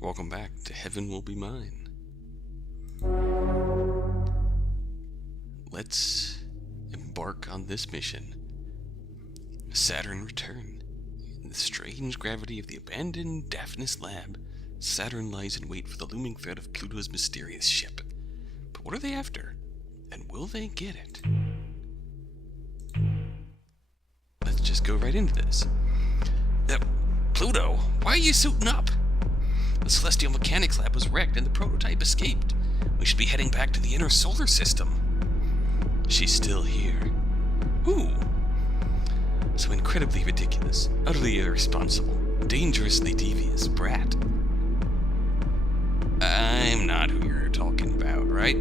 Welcome back to Heaven Will Be Mine. Let's embark on this mission. Saturn return. In the strange gravity of the abandoned Daphnis lab, Saturn lies in wait for the looming threat of Pluto's mysterious ship. But what are they after? And will they get it? Let's just go right into this. Pluto, why are you suiting up? The Celestial Mechanics Lab was wrecked and the prototype escaped. We should be heading back to the inner solar system. She's still here. Who? So incredibly ridiculous, utterly irresponsible, dangerously devious brat. I'm not who you're talking about, right?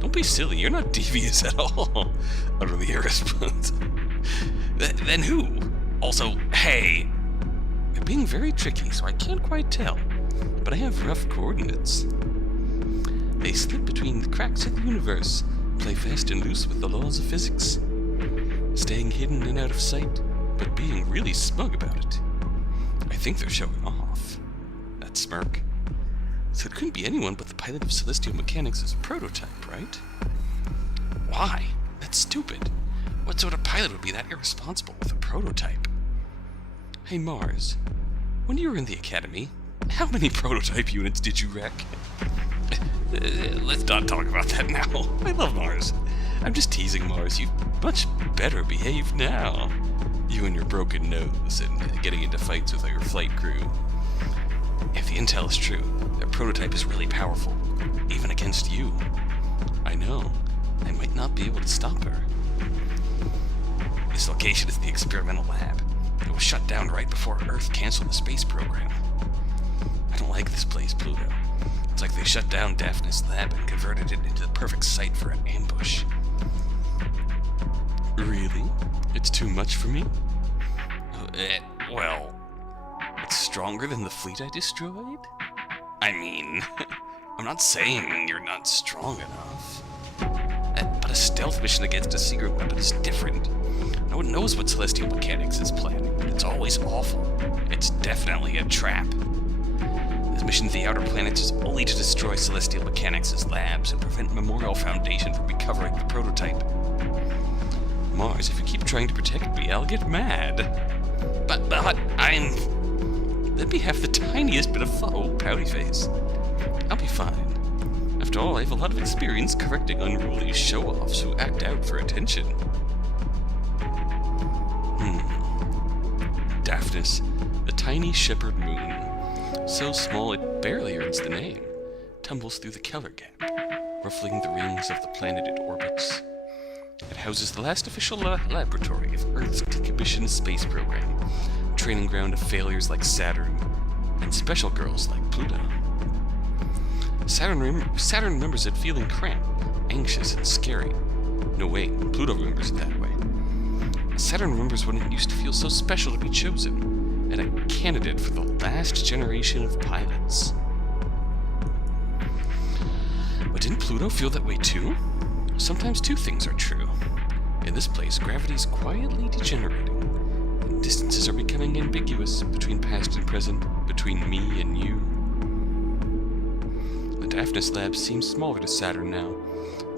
Don't be silly, you're not devious at all. Utterly irresponsible. Then who? Also, hey! They're being very tricky, so I can't quite tell. But I have rough coordinates. They slip between the cracks of the universe, play fast and loose with the laws of physics, staying hidden and out of sight, but being really smug about it. I think they're showing off. That smirk. So it couldn't be anyone but the pilot of Celestial Mechanics' prototype, right? Why? That's stupid. What sort of pilot would be that irresponsible with a prototype? Hey Mars, when you were in the Academy, how many prototype units did you wreck? Let's not talk about that now. I love Mars. I'm just teasing Mars. You've much better behaved now. You and your broken nose and getting into fights with your flight crew. If the intel is true, their prototype is really powerful, even against you. I know. I might not be able to stop her. This location is the experimental lab. It was shut down right before Earth canceled the space program. I don't like this place, Pluto. It's like they shut down Daphnis lab and converted it into the perfect site for an ambush. Really? It's too much for me? Well, it's stronger than the fleet I destroyed? I mean, I'm not saying you're not strong enough. But a stealth mission against a secret weapon is different. No one knows what Celestial Mechanics is planning, but it's always awful. It's definitely a trap. This mission to the outer planets is only to destroy Celestial Mechanics' labs and prevent Memorial Foundation from recovering the prototype. Mars, if you keep trying to protect me, I'll get mad. But let me have the tiniest bit of pouty face. I'll be fine. After all, I have a lot of experience correcting unruly show-offs who act out for attention. Daphnis, the tiny shepherd moon, so small it barely earns the name, tumbles through the Keller Gap, ruffling the rings of the planet it orbits. It houses the last official laboratory of Earth's decommissioned space program, training ground of failures like Saturn, and special girls like Pluto. Saturn remembers it feeling cramped, anxious, and scary. No, wait, Pluto remembers it that way. Saturn remembers when it used to feel so special to be chosen, and a candidate for the last generation of pilots. But didn't Pluto feel that way too? Sometimes two things are true. In this place, gravity is quietly degenerating, and distances are becoming ambiguous between past and present, between me and you. The Daphnis lab seems smaller to Saturn now,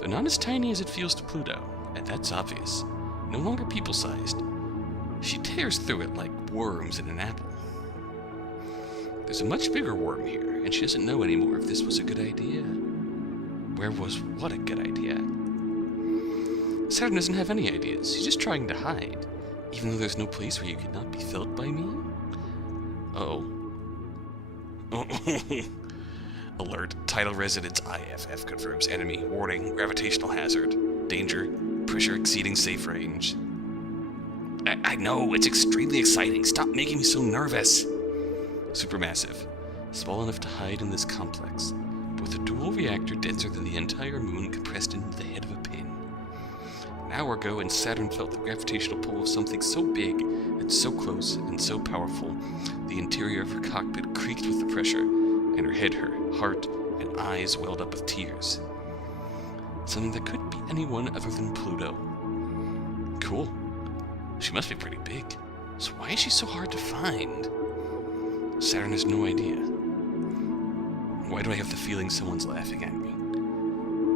though not as tiny as it feels to Pluto, and that's obvious. No longer people-sized. She tears through it like worms in an apple. There's a much bigger worm here, and she doesn't know anymore if this was a good idea. Where was what a good idea? Saturn doesn't have any ideas. She's just trying to hide, even though there's no place where you could not be felt by me. Uh-oh. Alert. Tidal Residence IFF confirms enemy. Warning. Gravitational hazard. Danger. Pressure exceeding safe range. I know, it's extremely exciting. Stop making me so nervous. Supermassive. Small enough to hide in this complex, but with a dual reactor denser than the entire moon compressed into the head of a pin. An hour ago, and Saturn felt the gravitational pull of something so big and so close and so powerful, the interior of her cockpit creaked with the pressure, and her head hurt, heart and eyes welled up with tears. Something that couldn't be anyone other than Pluto. Cool. She must be pretty big. So why is she so hard to find? Saturn has no idea. Why do I have the feeling someone's laughing at me?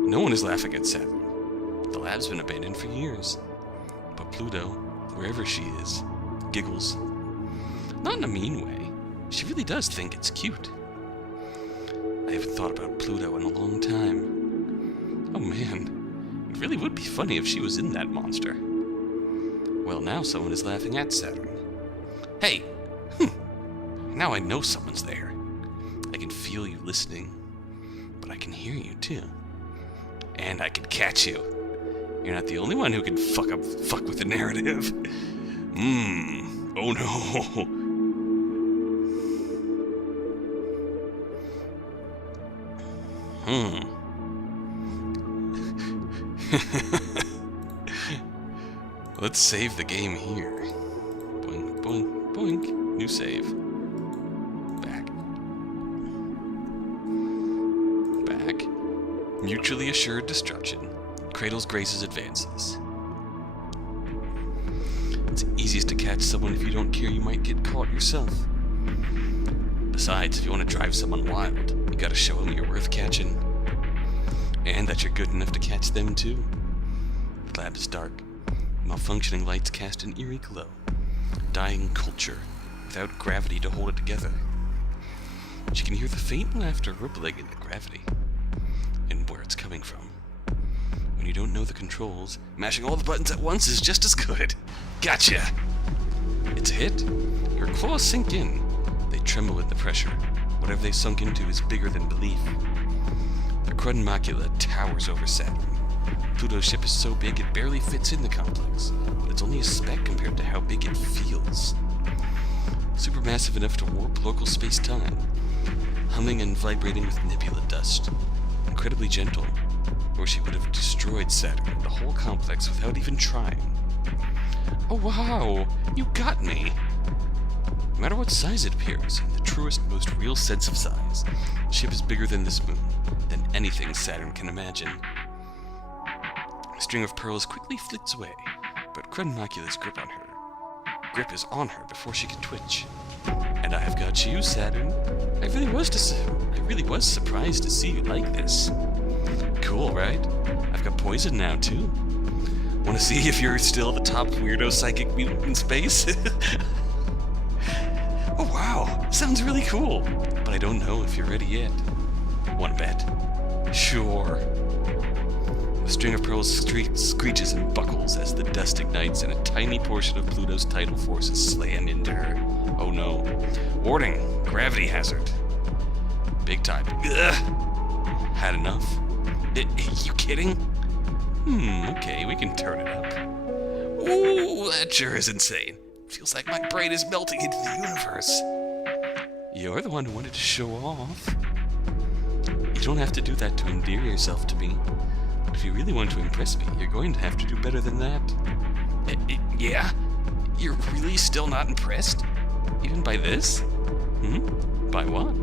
No one is laughing at Saturn. The lab's been abandoned for years. But Pluto, wherever she is, giggles. Not in a mean way. She really does think it's cute. I haven't thought about Pluto in a long time. Oh man, it really would be funny if she was in that monster. Well, now someone is laughing at Saturn. Hey! Now I know someone's there. I can feel you listening, but I can hear you too. And I can catch you. You're not the only one who can fuck with the narrative. Oh no. Let's save the game here. Boink, boink, boink. New save. Back. Back. Mutually assured destruction. Cradles Grace's advances. It's easiest to catch someone if you don't care you might get caught yourself. Besides, if you want to drive someone wild, you gotta show them you're worth catching. And that you're good enough to catch them too. The lab is dark. Malfunctioning lights cast an eerie glow. Dying culture, without gravity to hold it together. But you can hear the faint laughter rippling in the gravity. And where it's coming from. When you don't know the controls, mashing all the buttons at once is just as good. Gotcha! It's a hit. Your claws sink in. They tremble in the pressure. Whatever they sunk into is bigger than belief. The Crud Macula towers over Saturn. Pluto's ship is so big it barely fits in the complex, but it's only a speck compared to how big it feels. Supermassive enough to warp local space-time, humming and vibrating with nebula dust. Incredibly gentle, or she would have destroyed Saturn and the whole complex without even trying. Oh wow, you got me! No matter what size it appears, in the truest, most real sense of size, the ship is bigger than this moon, than anything Saturn can imagine. A string of pearls quickly flits away, but Crud Macula's grip is on her before she can twitch. And I have got you, Saturn. I really was surprised to see you like this. Cool, right? I've got poison now, too. Want to see if you're still the top weirdo psychic mutant in space? Oh wow, sounds really cool. But I don't know if you're ready yet. Want to bet? Sure. The string of pearls screeches and buckles as the dust ignites and a tiny portion of Pluto's tidal forces slam into her. Oh no. Warning, gravity hazard. Big time. Ugh. Had enough? You kidding? Okay, we can turn it up. Ooh, that sure is insane. Feels like my brain is melting into the universe. You're the one who wanted to show off. You don't have to do that to endear yourself to me. But if you really want to impress me, you're going to have to do better than that. Yeah? You're really still not impressed? Even by this? By what?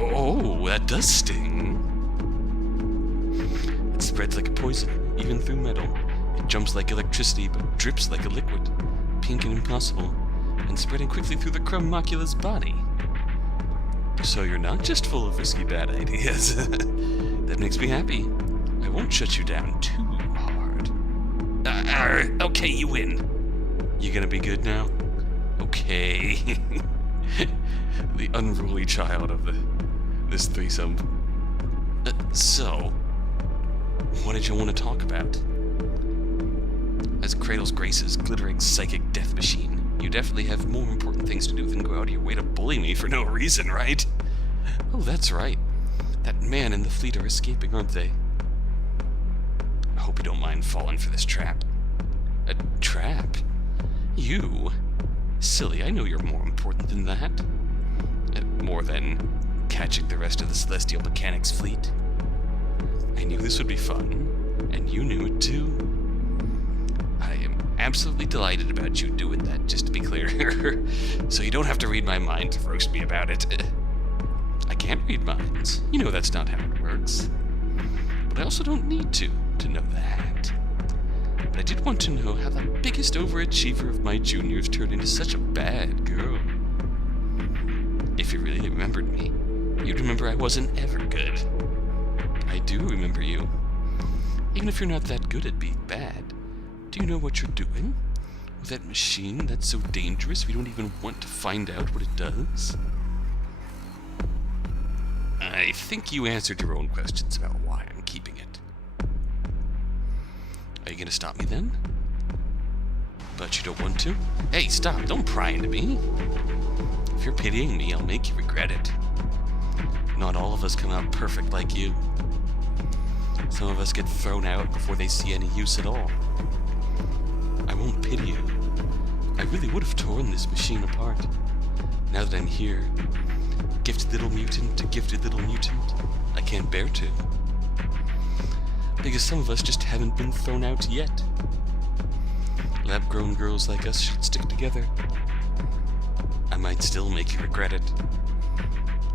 Oh, that does sting. It spreads like a poison, even through metal. It jumps like electricity, but drips like a liquid. Pink and impossible, and spreading quickly through the Crud Macula's body. So you're not just full of risky bad ideas. That makes me happy. I won't shut you down too hard. Okay, you win. You gonna be good now? Okay. The unruly child of this threesome. So, what did you want to talk about? As Cradles Grace's glittering psychic death machine, you definitely have more important things to do than go out of your way to bully me for no reason, right? Oh, that's right. That man and the fleet are escaping, aren't they? I hope you don't mind falling for this trap. A trap? You? Silly, I know you're more important than that. More than catching the rest of the Celestial Mechanics fleet. I knew this would be fun, and you knew it too. I am absolutely delighted about you doing that, just to be clear. So you don't have to read my mind to roast me about it. I can't read minds. You know that's not how it works. But I also don't need to know that. But I did want to know how the biggest overachiever of my juniors turned into such a bad girl. If you really remembered me, you'd You'd remember I wasn't ever good. I do remember you. Even if you're not that good at being bad, do you know what you're doing? With that machine that's so dangerous we don't even want to find out what it does? I think you answered your own questions about why I'm keeping it. Are you gonna stop me then? But you don't want to? Hey, stop, don't pry into me. If you're pitying me, I'll make you regret it. Not all of us come out perfect like you. Some of us get thrown out before they see any use at all. I won't pity you. I really would have torn this machine apart. Now that I'm here, gifted little mutant to gifted little mutant, I can't bear to. Because some of us just haven't been thrown out yet. Lab-grown girls like us should stick together. I might still make you regret it.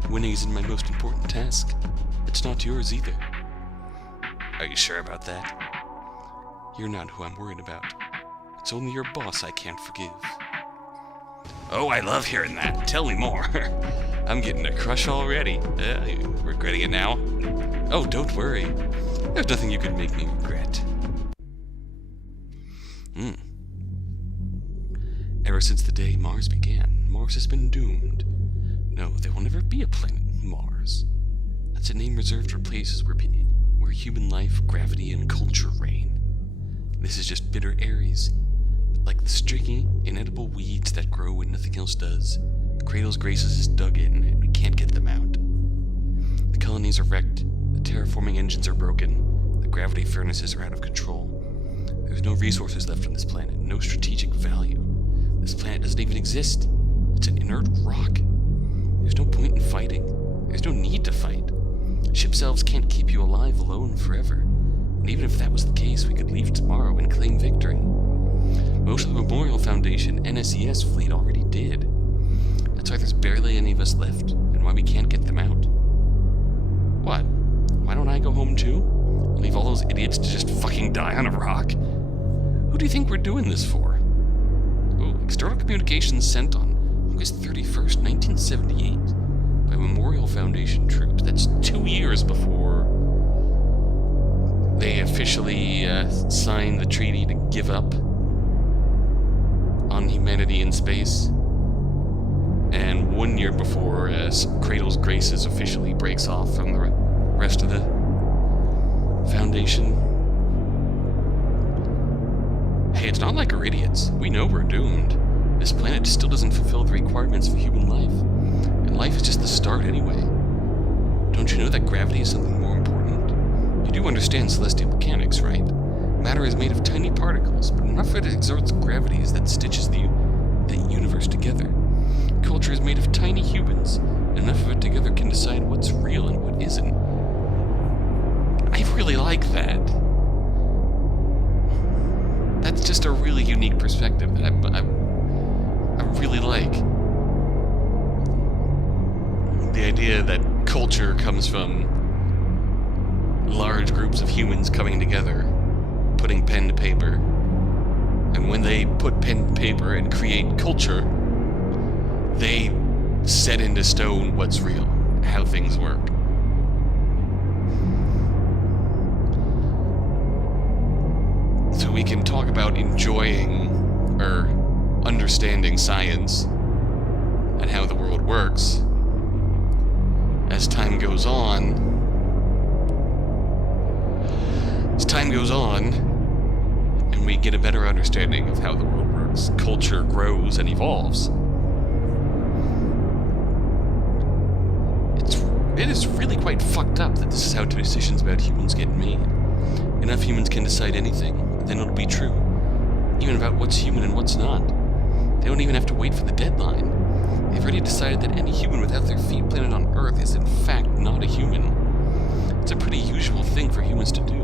Winning isn't my most important task. It's not yours either. Are you sure about that? You're not who I'm worried about. It's only your boss I can't forgive. Oh, I love hearing that. Tell me more. I'm getting a crush already. You regretting it now? Oh, don't worry. There's nothing you can make me regret. Ever since the day Mars began, Mars has been doomed. No, there will never be a planet Mars. That's a name reserved for places where human life, gravity, and culture reign. This is just bitter Aries. Like the stringy, inedible weeds that grow when nothing else does, Cradle's Graces is dug in, and we can't get them out. The colonies are wrecked, the terraforming engines are broken, the gravity furnaces are out of control. There's no resources left on this planet, no strategic value. This planet doesn't even exist. It's an inert rock. There's no point in fighting. There's no need to fight. Ship selves can't keep you alive alone forever. And even if that was the case, we could leave tomorrow and claim victory. Most of the Memorial Foundation NSES fleet already did. That's why there's barely any of us left, and why we can't get them out. What? Why don't I go home too? And leave all those idiots to just fucking die on a rock? Who do you think we're doing this for? Oh, external communications sent on August 31st, 1978 by Memorial Foundation troops. That's 2 years before they officially signed the treaty to give up on humanity in space, and 1 year before Cradle's Graces officially breaks off from the rest of the Foundation. Hey, it's not like we're idiots. We know we're doomed. This planet still doesn't fulfill the requirements for human life, and life is just the start anyway. Don't you know that gravity is something more important? You do understand celestial mechanics, right? Matter is made of tiny particles, but enough of it exerts gravities that stitches the universe together. Culture is made of tiny humans, and enough of it together can decide what's real and what isn't. I really like that. That's just a really unique perspective that I really like. The idea that culture comes from large groups of humans coming together, putting pen to paper, and when they put pen to paper and create culture, they set into stone what's real, how things work. So we can talk about enjoying or understanding science and how the world works. As time goes on, and we get a better understanding of how the world works, culture grows and evolves. It is really quite fucked up that this is how decisions about humans get made. Enough humans can decide anything, then it'll be true. Even about what's human and what's not. They don't even have to wait for the deadline. They've already decided that any human without their feet planted on Earth is in fact not a human. It's a pretty usual thing for humans to do.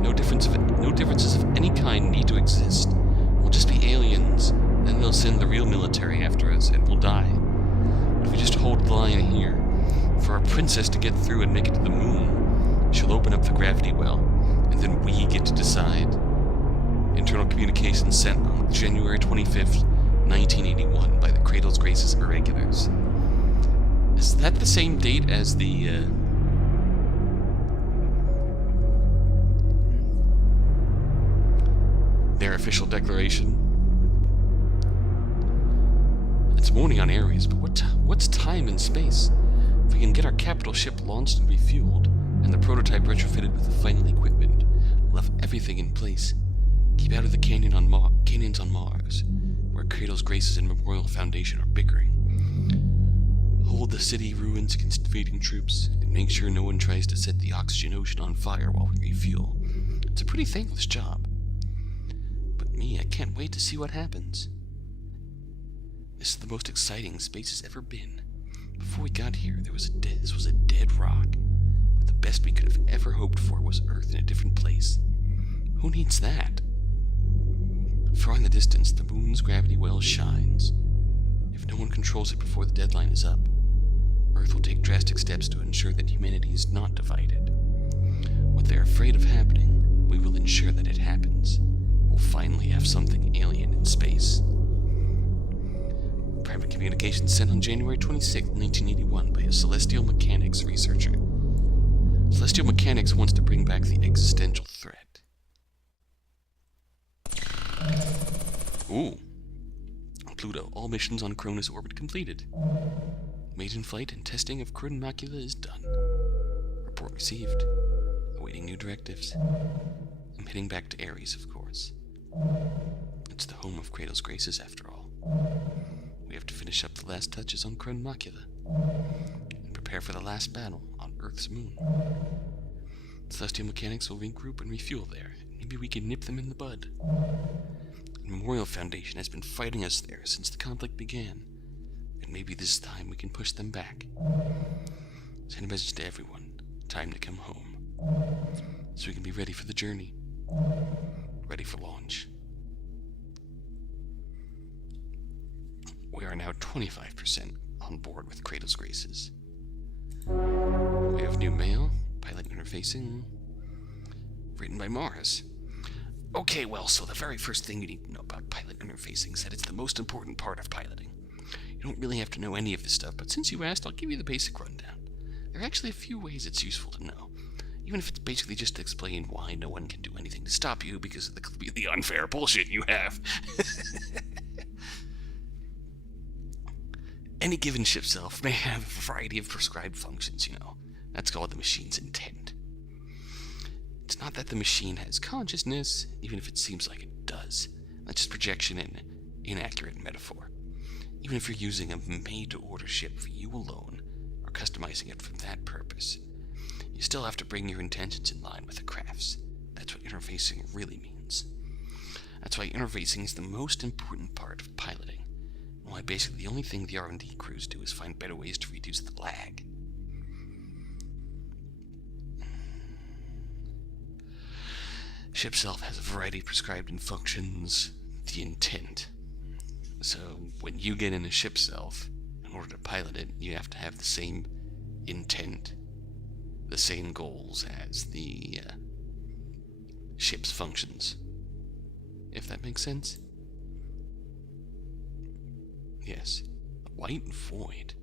No differences of any kind need to exist. We'll just be aliens, then they'll send the real military after us, and we'll die. But if we just hold the line here, for our princess to get through and make it to the moon, she'll open up the gravity well, and then we get to decide. Internal communications sent on January 25th, 1981 by the Cradle's Graces Irregulars. Is that the same date as their official declaration? It's morning on Ares, but what's time and space? If we can get our capital ship launched and refueled, and the prototype retrofitted with the final equipment, we'll have everything in place. Keep out of the canyons on Mars, where Kratos Graces and Memorial Foundation are bickering. Hold the city ruins against invading troops, and make sure no one tries to set the oxygen ocean on fire while we refuel. It's a pretty thankless job. But me, I can't wait to see what happens. This is the most exciting space has ever been. Before we got here, this was a dead rock. But the best we could have ever hoped for was Earth in a different place. Who needs that? Far in the distance, the moon's gravity well shines. If no one controls it before the deadline is up, Earth will take drastic steps to ensure that humanity is not divided. What they're afraid of happening, we will ensure that it happens. We'll finally have something alien in space. Private communication sent on January 26, 1981 by a Celestial Mechanics researcher. Celestial Mechanics wants to bring back the existential threat. Ooh. Pluto, all missions on Cronus orbit completed. Maiden flight and testing of Cronus Macula is done. Report received. Awaiting new directives. I'm heading back to Ares, of course. It's the home of Kratos Graces, after all. We have to finish up the last touches on Cronus Macula and prepare for the last battle on Earth's moon. Celestial Mechanics will regroup and refuel there. Maybe we can nip them in the bud. The Memorial Foundation has been fighting us there since the conflict began, and maybe this time we can push them back. Send a message to everyone. Time to come home. So we can be ready for the journey. Ready for launch. We are now 25% on board with Kratos Graces. We have new mail, pilot interfacing, written by Mars. Okay, well, so the very first thing you need to know about pilot interfacing is that it's the most important part of piloting. You don't really have to know any of this stuff, but since you asked, I'll give you the basic rundown. There are actually a few ways it's useful to know, even if it's basically just to explain why no one can do anything to stop you because of the completely unfair bullshit you have. Any given ship self may have a variety of prescribed functions, That's called the machine's intent. It's not that the machine has consciousness, even if it seems like it does. That's just projection and inaccurate metaphor. Even if you're using a made-to-order ship for you alone, or customizing it for that purpose, you still have to bring your intentions in line with the craft's. That's what interfacing really means. That's why interfacing is the most important part of piloting, and why basically the only thing the R&D crews do is find better ways to reduce the lag. Ship self has a variety prescribed in functions, the intent. So when you get in a ship self, in order to pilot it, you have to have the same intent, the same goals as the ship's functions. If that makes sense? Yes. White void.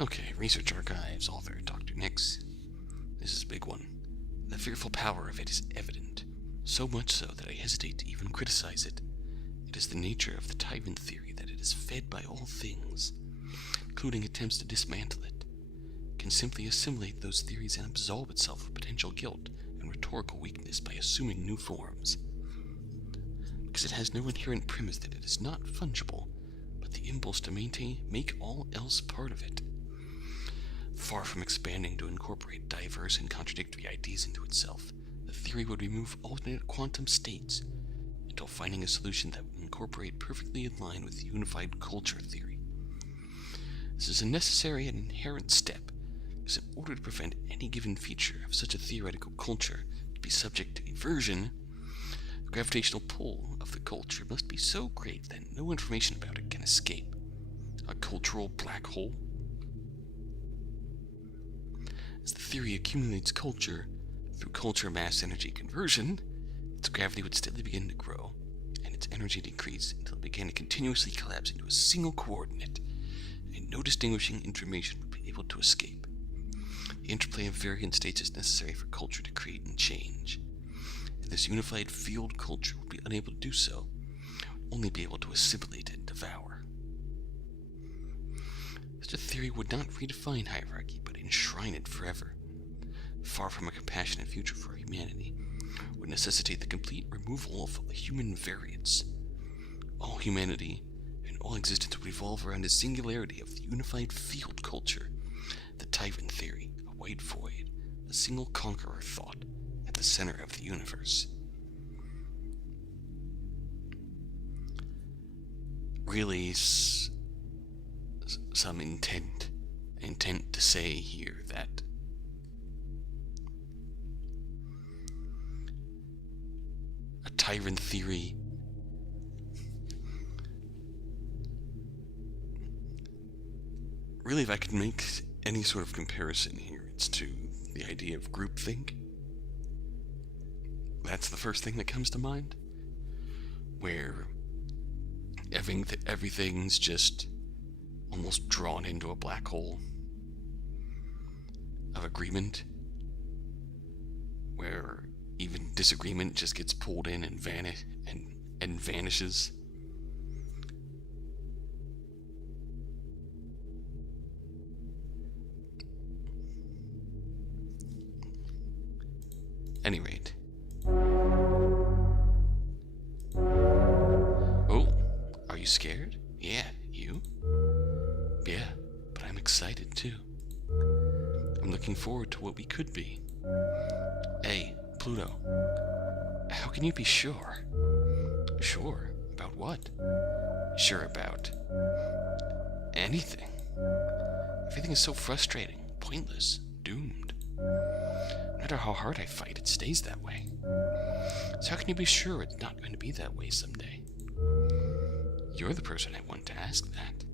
Okay, research archives, author Dr. Nix. This is a big one. The fearful power of it is evident, so much so that I hesitate to even criticize it. It is the nature of the tyrant theory that it is fed by all things, including attempts to dismantle it. It can simply assimilate those theories and absolve itself of potential guilt and rhetorical weakness by assuming new forms. Because it has no inherent premise that it is not fungible, but the impulse to make all else part of it. Far from expanding to incorporate diverse and contradictory ideas into itself, the theory would remove alternate quantum states until finding a solution that would incorporate perfectly in line with the unified culture theory. This is a necessary and inherent step, because in order to prevent any given feature of such a theoretical culture to be subject to eversion, the gravitational pull of the culture must be so great that no information about it can escape. A cultural black hole? As the theory accumulates culture, through culture mass energy conversion, its gravity would steadily begin to grow, and its energy decrease until it began to continuously collapse into a single coordinate, a no distinguishing information would be able to escape. The interplay of variant states is necessary for culture to create and change. And this unified field culture would be unable to do so, only be able to assimilate and devour. Such a theory would not redefine hierarchy, but enshrine it forever. Far from a compassionate future for humanity, would necessitate the complete removal of human variance. All humanity and all existence would revolve around a singularity of the unified field culture, the tyrant theory, a white void, a single conqueror thought, at the center of the universe. Really, some intent to say here that a tyrant theory really, if I could make any sort of comparison here, it's to the idea of groupthink. That's the first thing that comes to mind, where everything's just almost drawn into a black hole of agreement, where even disagreement just gets pulled in and vanishes. Any rate. Oh, are you scared? Yeah, you? Yeah, but I'm excited too. I'm looking forward to what we could be. Hey, Pluto, how can you be sure? Sure? About what? Sure about anything. Everything is so frustrating, pointless, doomed. No matter how hard I fight, it stays that way. So how can you be sure it's not going to be that way someday? You're the person I want to ask that.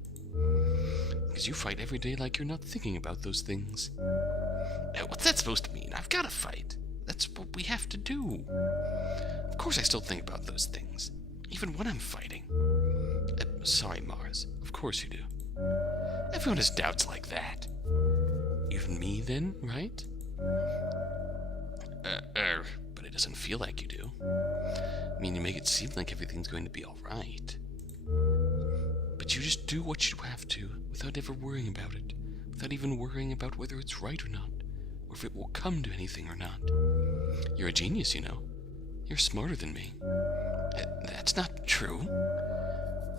Because you fight every day like you're not thinking about those things. What's that supposed to mean? I've got to fight. That's what we have to do. Of course I still think about those things, even when I'm fighting. Sorry, Mars. Of course you do. Everyone has doubts like that. Even me, then, right? But it doesn't feel like you do. I mean, you make it seem like everything's going to be alright. But you just do what you have to, without ever worrying about it. Without even worrying about whether it's right or not, or if it will come to anything or not. You're a genius, you know. You're smarter than me. That's not true.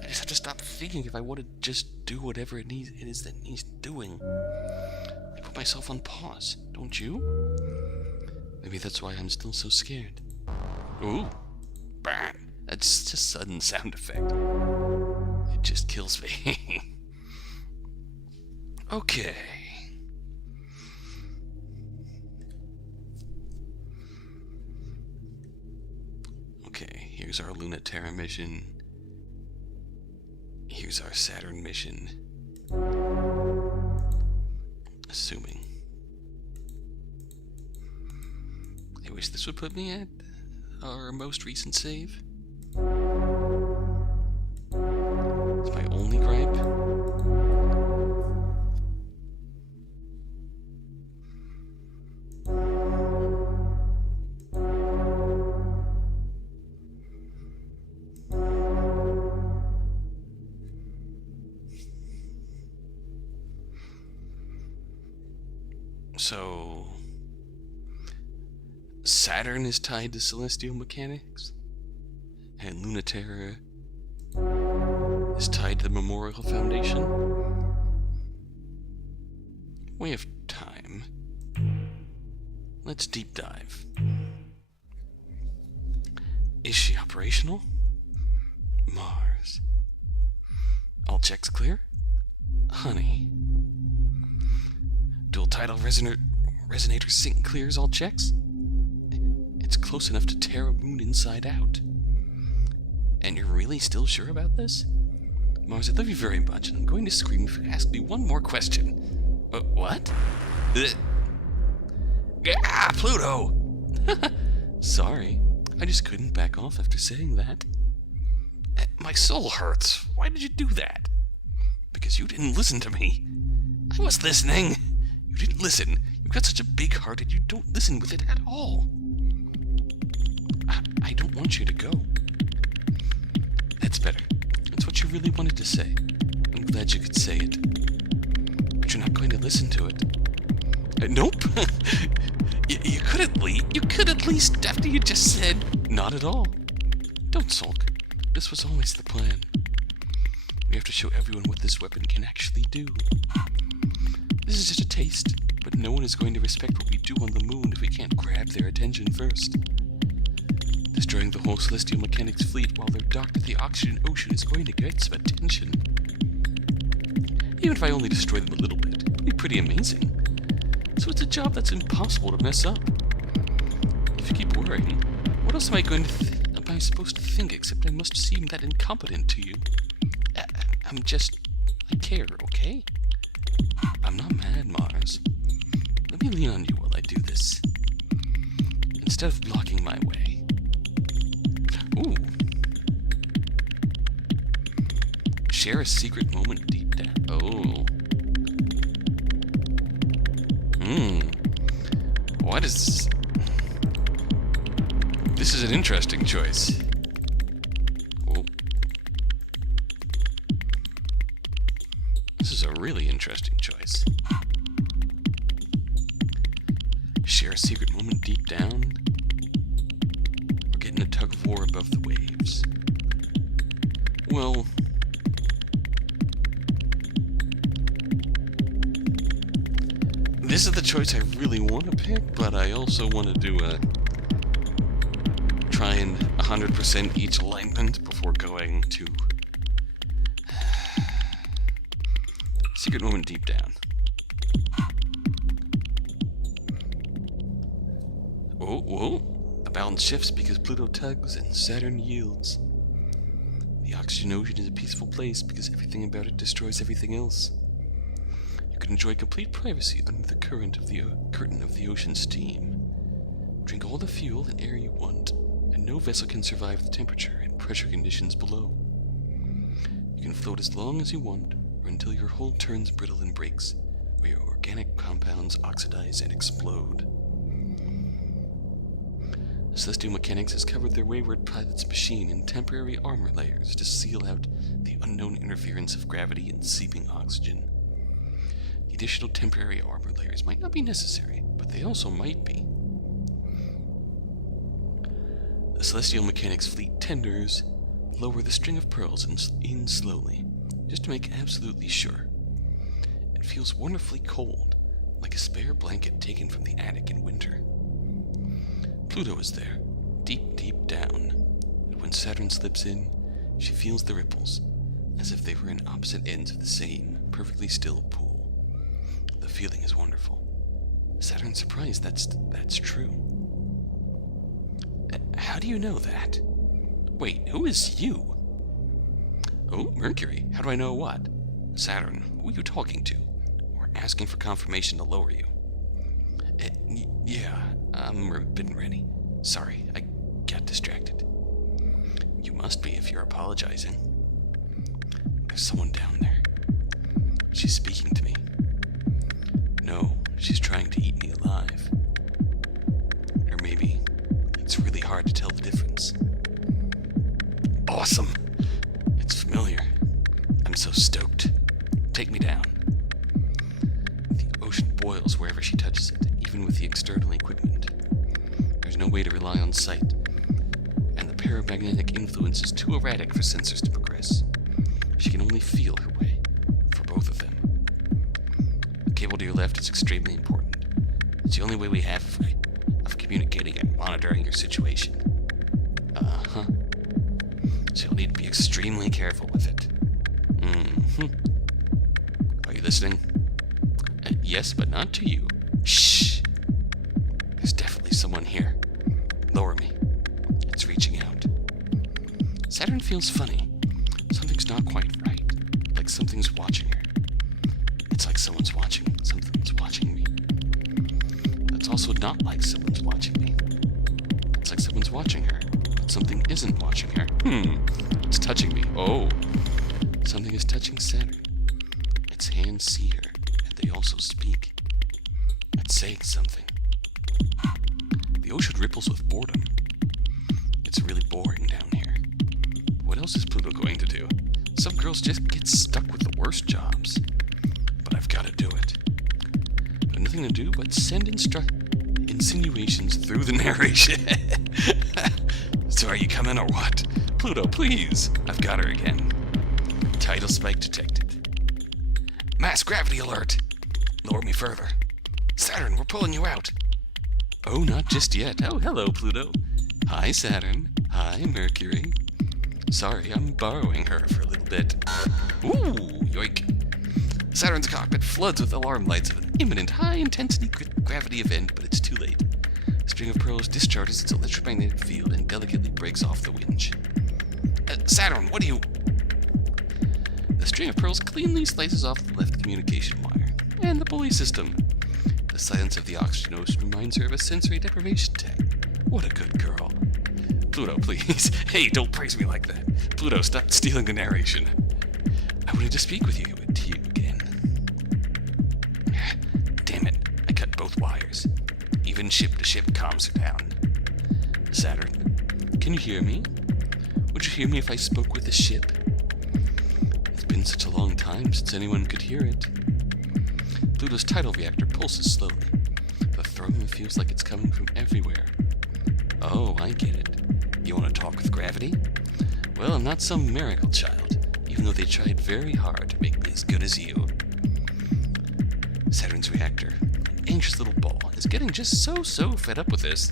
I just have to stop thinking if I want to just do whatever it is that needs doing. I put myself on pause, don't you? Maybe that's why I'm still so scared. Ooh, bang! That's just a sudden sound effect. It just kills me. Okay. Okay, here's our Lunaterra mission. Here's our Saturn mission. Assuming. I wish this would put me at our most recent save. It's my only gripe. So, Saturn is tied to celestial mechanics, and Lunaterra is tied to the Memorial Foundation. We have time. Let's deep dive. Is she operational? Mars. All checks clear? Honey. Dual tidal resonator sync clears all checks? It's close enough to tear a moon inside out. And you're really still sure about this? Mars, I love you very much, and I'm going to scream if you ask me one more question. What? Pluto! Sorry, I just couldn't back off after saying that. My soul hurts. Why did you do that? because you didn't listen to me. I was listening. You didn't listen. You've got such a big heart and you don't listen with it at all. I don't want you to go. That's better. That's what you really wanted to say. I'm glad you could say it. But you're not going to listen to it. Nope. You could at least, after you just said, not at all. Don't sulk. This was always the plan. We have to show everyone what this weapon can actually do. This is just a taste, but no one is going to respect what we do on the moon if we can't grab their attention first. Destroying the whole Celestial Mechanics fleet while they're docked at the Oxygen Ocean is going to get some attention. Even if I only destroy them a little bit, it'll be pretty amazing. So it's a job that's impossible to mess up. If you keep worrying, what else am I supposed to think except I must seem that incompetent to you? I care, okay? I'm not mad, Mars. Let me lean on you while I do this. Instead of blocking my way. Ooh. Share a secret moment deep down. Oh. What is... This is an interesting choice. Oh. This is a really interesting choice. Share a secret moment deep down, or get in a tug of war above the waves. Well, this is the choice I really want to pick, but I also want to do a try and 100% each alignment before going to secret moment deep down. Whoa. A balance shifts because Pluto tugs and Saturn yields. The Oxygen Ocean is a peaceful place because everything about it destroys everything else. You can enjoy complete privacy under the curtain of the ocean's steam. Drink all the fuel and air you want, and no vessel can survive the temperature and pressure conditions below. You can float as long as you want, or until your hull turns brittle and breaks, where your organic compounds oxidize and explode. Celestial Mechanics has covered their wayward pilot's machine in temporary armor layers to seal out the unknown interference of gravity and seeping oxygen. The additional temporary armor layers might not be necessary, but they also might be. The Celestial Mechanics fleet tenders lower the string of pearls in slowly, just to make absolutely sure. It feels wonderfully cold, like a spare blanket taken from the attic in winter. Pluto is there, deep, deep down, and when Saturn slips in, she feels the ripples, as if they were in opposite ends of the same, perfectly still pool. The feeling is wonderful. Saturn's surprised that's true. How do you know that? Wait, who is you? Oh, Mercury, how do I know what? Saturn, who are you talking to? Or asking for confirmation to lower you? Yeah, I'm been ready. Sorry, I got distracted. You must be if you're apologizing. There's someone down there. She's speaking to me. No, she's trying to eat me alive. Or maybe it's really hard to tell the difference. Awesome! It's familiar. I'm so stoked. Take me down. The ocean boils wherever she touches it, even with the external equipment. There's no way to rely on sight, and the paramagnetic influence is too erratic for sensors to progress. She can only feel her way, for both of them. The cable to your left is extremely important. It's the only way we have of communicating and monitoring your situation. Uh-huh. So you'll need to be extremely careful with it. Are you listening? Yes, but not to you. Shh! There's definitely someone here. Lower me. It's reaching out. Saturn feels funny. Something's not quite right. Like something's watching her. It's like something's watching me. It's also not like someone's watching me. It's like someone's watching her, but something isn't watching her. It's touching me. Oh. Something is touching Saturn. Its hands see her, and they also speak. It's saying something. The ocean ripples with boredom. It's really boring down here. What else is Pluto going to do? Some girls just get stuck with the worst jobs. But I've got to do it. I've nothing to do but send insinuations through the narration. So are you coming or what? Pluto, please. I've got her again. Tidal spike detected. Mass gravity alert. Lower me further. Saturn, we're pulling you out. Oh, not just yet. Oh, hello, Pluto. Hi, Saturn. Hi, Mercury. Sorry, I'm borrowing her for a little bit. Ooh, yoink. Saturn's cockpit floods with alarm lights of an imminent high-intensity gravity event, but it's too late. A string of pearls discharges its electromagnetic field and delicately breaks off the winch. Saturn, what do you... The string of pearls cleanly slices off the left communication wire, and the pulley system. The silence of the oxygen ocean reminds her of a sensory deprivation tag. What a good girl. Pluto, please. Hey, don't praise me like that. Pluto, stop stealing the narration. I wanted to speak with you again. Damn it, I cut both wires. Even ship-to-ship comms are down. Saturn, can you hear me? Would you hear me if I spoke with the ship? It's been such a long time since anyone could hear it. Pluto's tidal reactor pulses slowly. The thrum feels like it's coming from everywhere. Oh, I get it. You want to talk with gravity? Well, I'm not some miracle child, even though they tried very hard to make me as good as you. Saturn's reactor, an anxious little ball, is getting just so fed up with this.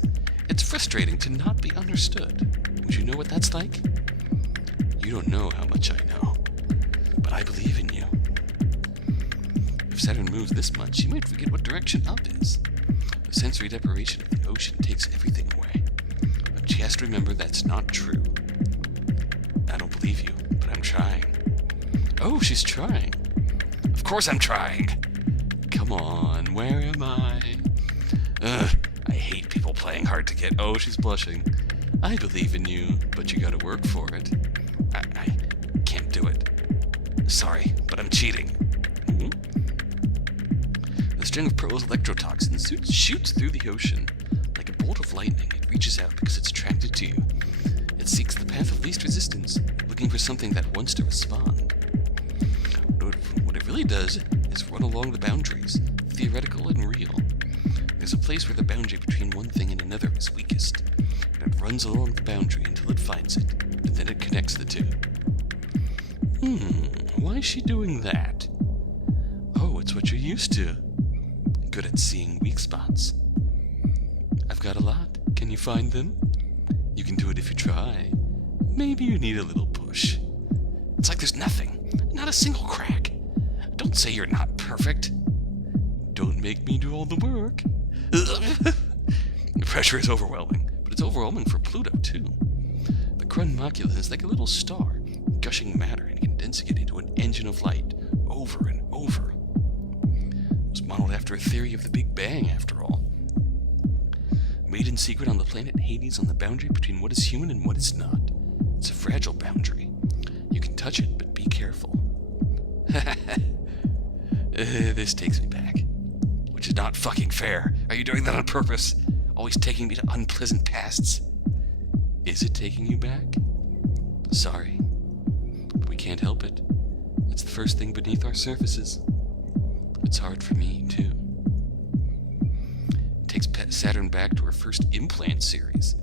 It's frustrating to not be understood. Would you know what that's like? You don't know how much I know, but I believe in you. If Saturn moves this much, she might forget what direction up is. The sensory deprivation of the ocean takes everything away. But she has to remember that's not true. I don't believe you, but I'm trying. Oh, she's trying. Of course I'm trying. Come on, where am I? I hate people playing hard to get. Oh, she's blushing. I believe in you, but you gotta work for it. I can't do it. Sorry, but I'm cheating. The string of pearls electrotoxins shoots through the ocean. Like a bolt of lightning, it reaches out because it's attracted to you. It seeks the path of least resistance, looking for something that wants to respond. What it really does is run along the boundaries, theoretical and real. There's a place where the boundary between one thing and another is weakest, and it runs along the boundary until it finds it, and then it connects the two. Why is she doing that? Oh, it's what you're used to. Good at seeing weak spots. I've got a lot. Can you find them? You can do it if you try. Maybe you need a little push. It's like there's nothing. Not a single crack. Don't say you're not perfect. Don't make me do all the work. The pressure is overwhelming, but it's overwhelming for Pluto, too. The Crun Macula is like a little star, gushing matter and condensing it into an engine of light, over and over. It was modeled after a theory of the Big Bang, after all. Made in secret on the planet Hades on the boundary between what is human and what is not. It's a fragile boundary. You can touch it, but be careful. This takes me back. Which is not fucking fair. Are you doing that on purpose? Always taking me to unpleasant pasts. Is it taking you back? Sorry. But we can't help it. It's the first thing beneath our surfaces. It's hard for me, too. It takes Saturn back to her first implant series,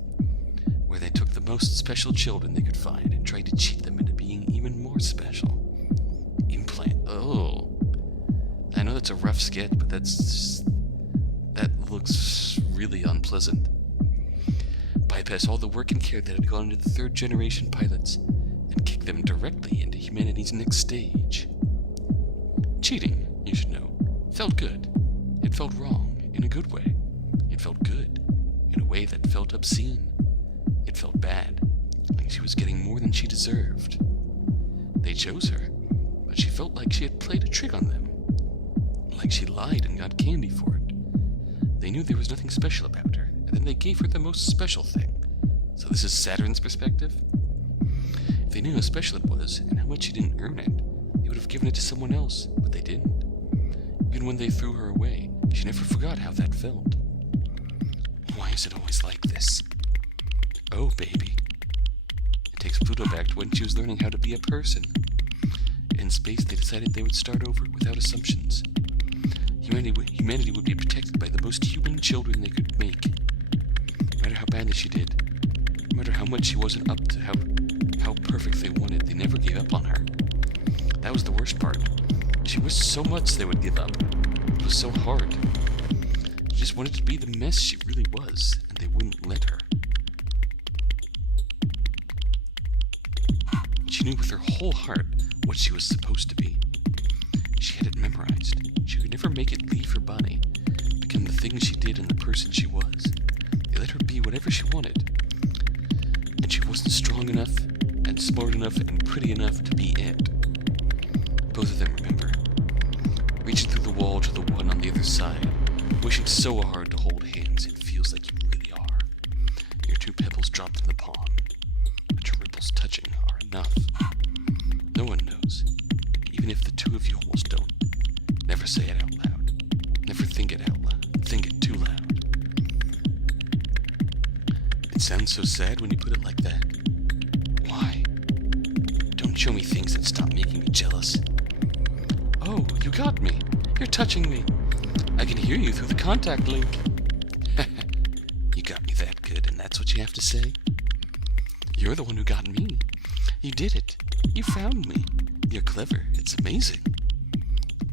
where they took the most special children they could find and tried to cheat them into being even more special. Implant. Oh. I know that's a rough skit, but that looks really unpleasant. Bypass all the work and care that had gone into the third generation pilots and kick them directly into humanity's next stage. Cheating, you should know, felt good. It felt wrong in a good way. It felt good in a way that felt obscene. It felt bad, like she was getting more than she deserved. They chose her, but she felt like she had played a trick on them. Like she lied and got candy for it. They knew there was nothing special about her, and then they gave her the most special thing. So this is Saturn's perspective? If they knew how special it was, and how much she didn't earn it, they would would have given it to someone else, but they didn't. Even when they threw her away, she never forgot how that felt. Why is it always like this? Oh, baby. It takes Pluto back to when she was learning how to be a person. In space, they decided they would start over without assumptions. Humanity would be protected by the most human children they could make. No matter how badly she did, no matter how much she wasn't up to how perfect they wanted, they never gave up on her. That was the worst part. She wished so much they would give up. It was so hard. She just wanted to be the mess she really was, and they wouldn't let her. She knew with her whole heart what she was supposed to be. She had it memorized. She could never make it leave her body, become the thing she did and the person she was. They let her be whatever she wanted. And she wasn't strong enough, and smart enough, and pretty enough to be it. Both of them remember. Reaching through the wall to the one on the other side, wishing so hard to hold hands, it feels like you really are. Your two pebbles dropped in the pond, but your ripples touching are enough. No one knows, even if the two of you almost don't. Never say it out loud. Never think it out loud. Think it too loud. It sounds so sad when you put it like that. Why? Don't show me things that stop making me jealous. Oh, you got me. You're touching me. I can hear you through the contact link. You got me that good, and that's what you have to say? You're the one who got me. You did it. You found me. You're clever. It's amazing.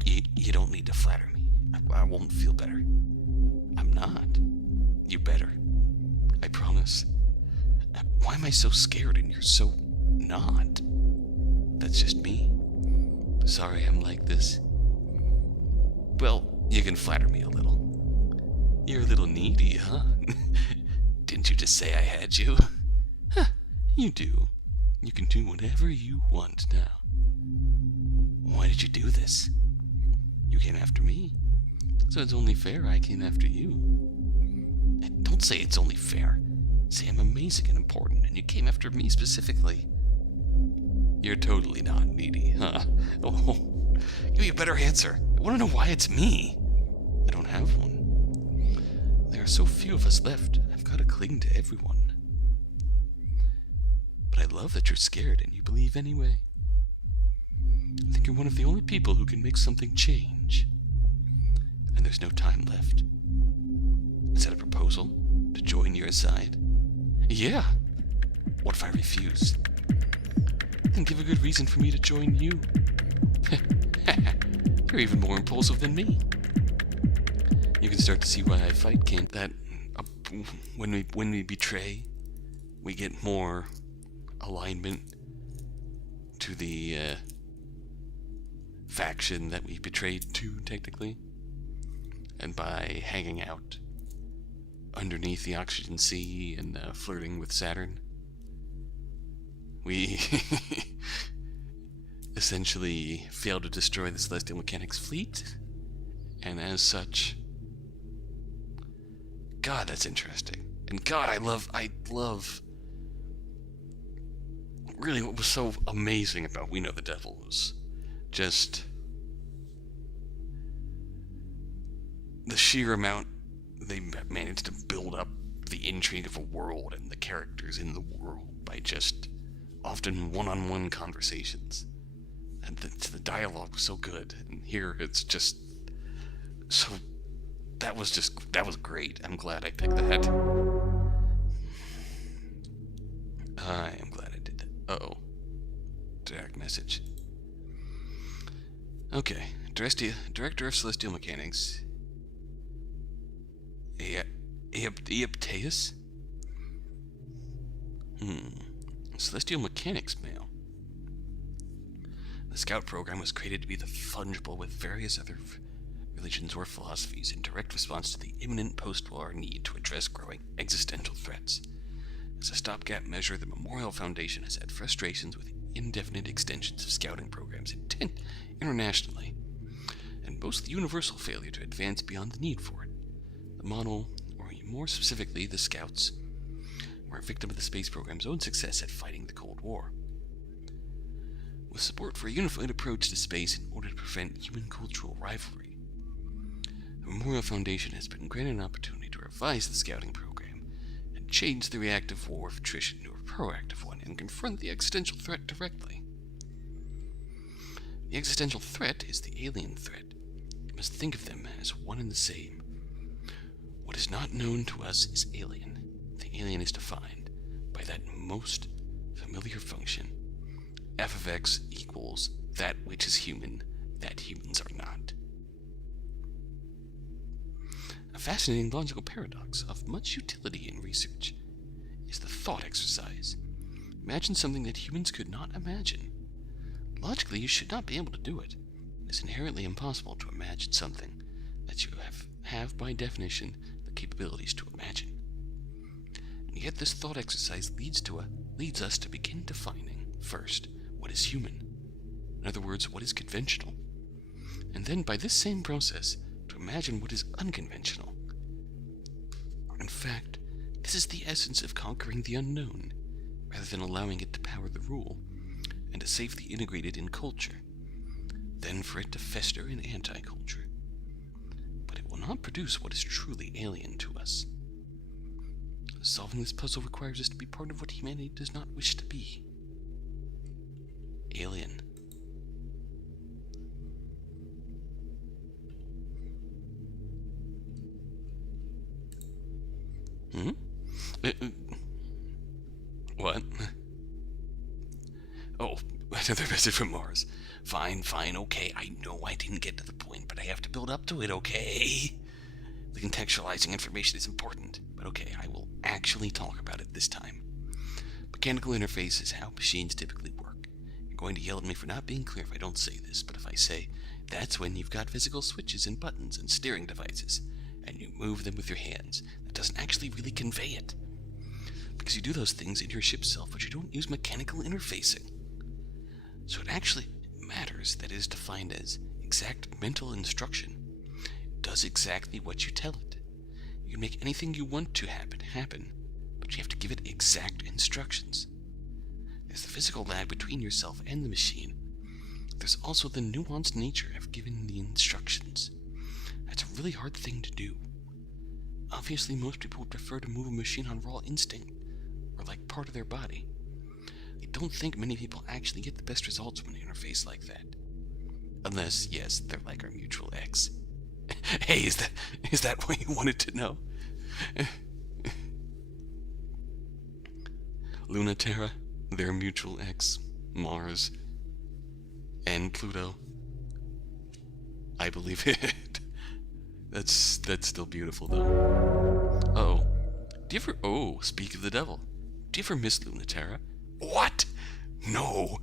You don't need to flatter me. I won't feel better. I'm not. You better. I promise. Why am I so scared and you're so not? That's just me. Sorry I'm like this. Well, you can flatter me a little. You're a little needy, huh? Didn't you just say I had you? Huh, you do. You can do whatever you want now. Why did you do this? You came after me. So it's only fair I came after you. Don't say it's only fair. Say I'm amazing and important, and you came after me specifically. You're totally not needy, huh? Oh, give me a better answer. I want to know why it's me. I don't have one. There are so few of us left. I've got to cling to everyone. But I love that you're scared and you believe anyway. I think you're one of the only people who can make something change. And there's no time left. Is that a proposal? To join your side? Yeah. What if I refuse? Then give a good reason for me to join you. You're even more impulsive than me. You can start to see why I fight, can't that? When we betray, we get more alignment to the faction that we betrayed to, technically. And by hanging out underneath the oxygen sea and flirting with Saturn, we essentially failed to destroy the Celestial Mechanics fleet, and as such, God, that's interesting. And God, I love really what was so amazing about We Know the Devil was just the sheer amount they managed to build up the intrigue of a world and the characters in the world by just often one-on-one conversations. And the dialogue was so good, and here it's just so. That was great. I'm glad I picked that. I am glad I did that. Uh-oh. Direct message. Okay. Director of Celestial Mechanics. Eopteus? Celestial Mechanics mail. The Scout program was created to be fungible with various other religions or philosophies in direct response to the imminent post-war need to address growing existential threats. As a stopgap measure, the Memorial Foundation has had frustrations with indefinite extensions of scouting programs internationally, and boasts the universal failure to advance beyond the need for it. The model, or more specifically the Scouts, were a victim of the space program's own success at fighting the Cold War. with support for a unified approach to space in order to prevent human cultural rivalry. The Memorial Foundation has been granted an opportunity to revise the scouting program and change the reactive war of attrition to a proactive one and confront the existential threat directly. The existential threat is the alien threat. You must think of them as one and the same. What is not known to us is alien. The alien is defined by that most familiar function. F of x equals that which is human, that humans are not. A fascinating logical paradox of much utility in research is the thought exercise. Imagine something that humans could not imagine. Logically, you should not be able to do it. It is inherently impossible to imagine something that you have by definition the capabilities to imagine. And yet this thought exercise leads us to begin defining, first, what is human. In other words, what is conventional. And then by this same process, to imagine what is unconventional. In fact, this is the essence of conquering the unknown, rather than allowing it to power the rule, and to safely integrate it in culture, then for it to fester in anti-culture. But it will not produce what is truly alien to us. Solving this puzzle requires us to be part of what humanity does not wish to be. Alien. What? Oh, another message from Mars. Fine, okay, I know I didn't get to the point, but I have to build up to it, okay? The contextualizing information is important, but okay, I will actually talk about it this time. Mechanical interface is how machines typically work. You're going to yell at me for not being clear if I don't say this, but if I say, that's when you've got physical switches and buttons and steering devices, and you move them with your hands. That doesn't actually really convey it. Because you do those things in your ship self, but you don't use mechanical interfacing. So it actually matters that it is defined as exact mental instruction. It does exactly what you tell it. You can make anything you want to happen, but you have to give it exact instructions. There's the physical lag between yourself and the machine. There's also the nuanced nature of giving the instructions. That's a really hard thing to do. Obviously, most people would prefer to move a machine on raw instinct, or like part of their body. I don't think many people actually get the best results when they interface like that. Unless, yes, they're like our mutual ex. Hey, is that what you wanted to know? Luna, Terra, their mutual ex, Mars, and Pluto. I believe it. That's still beautiful, though. Uh-oh. Speak of the devil. Do you ever miss Luna, Terra? What? No.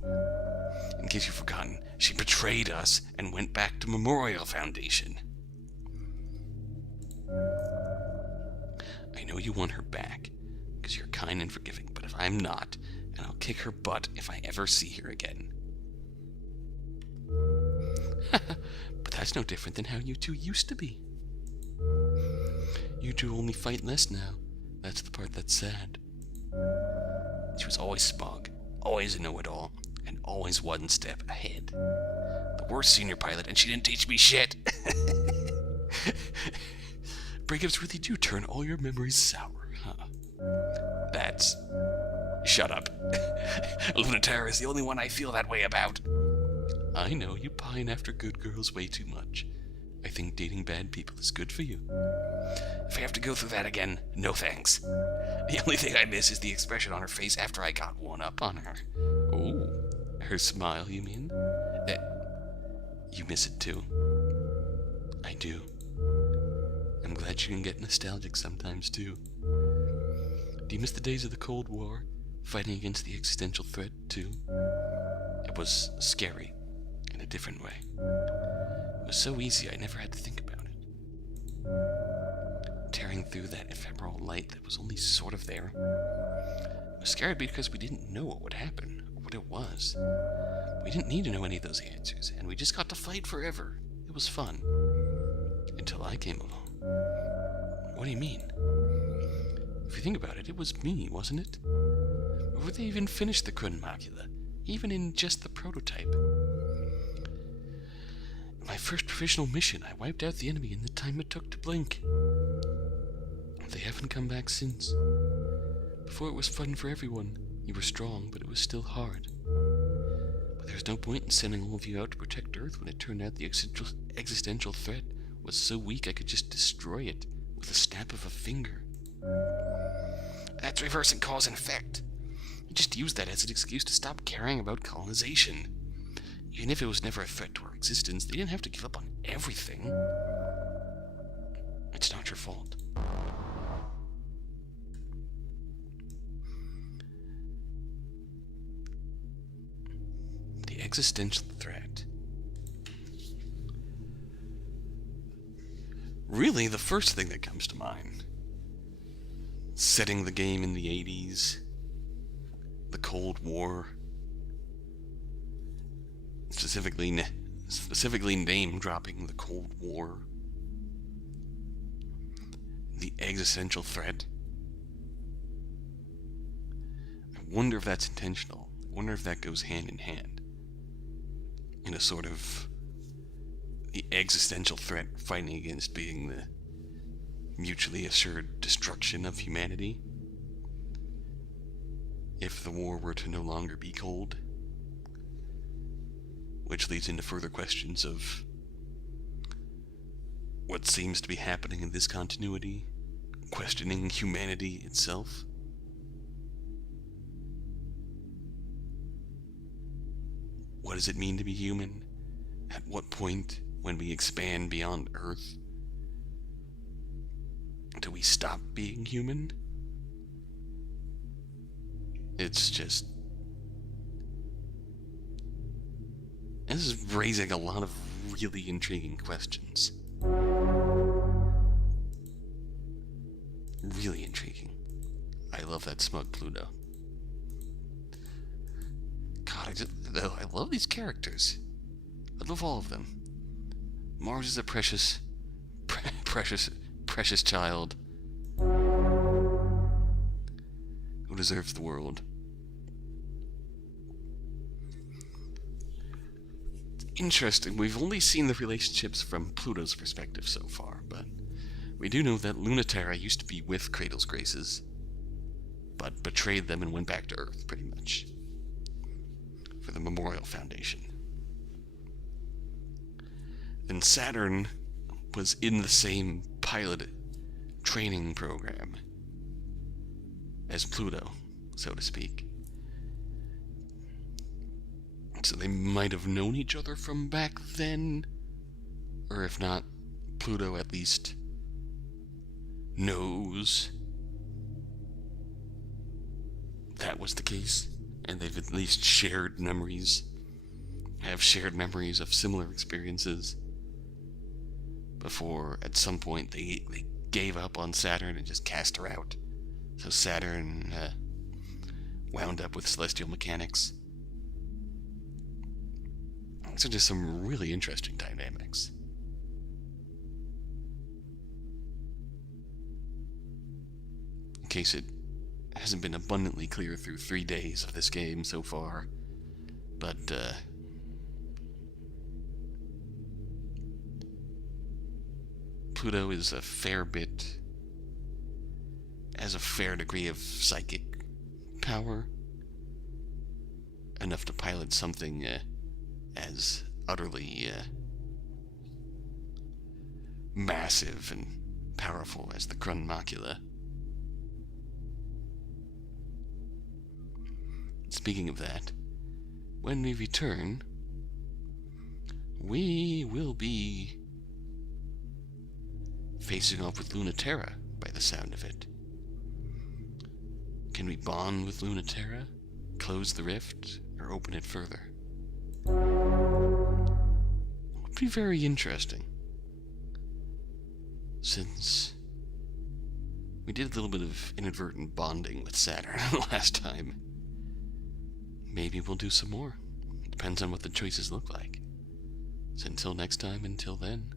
In case you've forgotten, she betrayed us and went back to Memorial Foundation. I know you want her back, because you're kind and forgiving, but if I'm not, and I'll kick her butt if I ever see her again. But that's no different than how you two used to be. You two only fight less now. That's the part that's sad. She was always smug, always a know-it-all, and always one step ahead. The worst senior pilot, and she didn't teach me shit. Breakups really do turn all your memories sour, huh? That's... Shut up. Luna Terra is the only one I feel that way about. I know, you pine after good girls way too much. I think dating bad people is good for you. If I have to go through that again, no thanks. The only thing I miss is the expression on her face after I got one up on her. Oh, her smile, you mean? You miss it too. I do. I'm glad you can get nostalgic sometimes too. Do you miss the days of the Cold War, fighting against the existential threat too? It was scary, in a different way. It was so easy I never had to think about it. Tearing through that ephemeral light that was only sort of there. It was scary because we didn't know what would happen, or what it was. We didn't need to know any of those answers, and we just got to fight forever. It was fun. Until I came along. What do you mean? If you think about it, it was me, wasn't it? Before they even finished the Kun Macula, even in just the prototype. My first professional mission, I wiped out the enemy in the time it took to blink. They haven't come back since. Before it was fun for everyone. You were strong, but it was still hard. But there's no point in sending all of you out to protect Earth when it turned out the existential threat was so weak I could just destroy it with a snap of a finger. That's reversing cause and effect. You just used that as an excuse to stop caring about colonization. Even if it was never a threat to our existence, they didn't have to give up on everything. It's not your fault. The existential threat. Really, the first thing that comes to mind. Setting the game in the 80s. The Cold War. Specifically name-dropping the Cold War. The existential threat. I wonder if that's intentional. I wonder if that goes hand in hand. In a sort of the existential threat fighting against being the mutually assured destruction of humanity. If the war were to no longer be cold. Which leads into further questions of what seems to be happening in this continuity, questioning humanity itself. What does it mean to be human? At what point, when we expand beyond Earth, do we stop being human? It's just... this is raising a lot of really intriguing questions. Really intriguing. I love that smug Pluto. God, I love these characters. I love all of them. Mars is a precious child who deserves the world. Interesting, we've only seen the relationships from Pluto's perspective so far, but we do know that Lunaterra used to be with Cradle's Graces, but betrayed them and went back to Earth, pretty much, for the Memorial Foundation. Then Saturn was in the same pilot training program as Pluto, so to speak. So they might have known each other from back then, or if not, Pluto at least knows that was the case, and they've at least shared memories, have shared memories of similar experiences before at some point they gave up on Saturn and just cast her out. So Saturn wound up with celestial mechanics. These are just some really interesting dynamics. In case it hasn't been abundantly clear through 3 days of this game so far, but Pluto is a fair degree of psychic power, enough to pilot something as utterly massive and powerful as the Grun Macula. Speaking of that, when we return, we will be facing off with Lunaterra, by the sound of it. Can we bond with Lunaterra, close the rift, or open it further? It would be very interesting, since we did a little bit of inadvertent bonding with Saturn last time. Maybe we'll do some more. Depends on what the choices look like. So until next time, until then.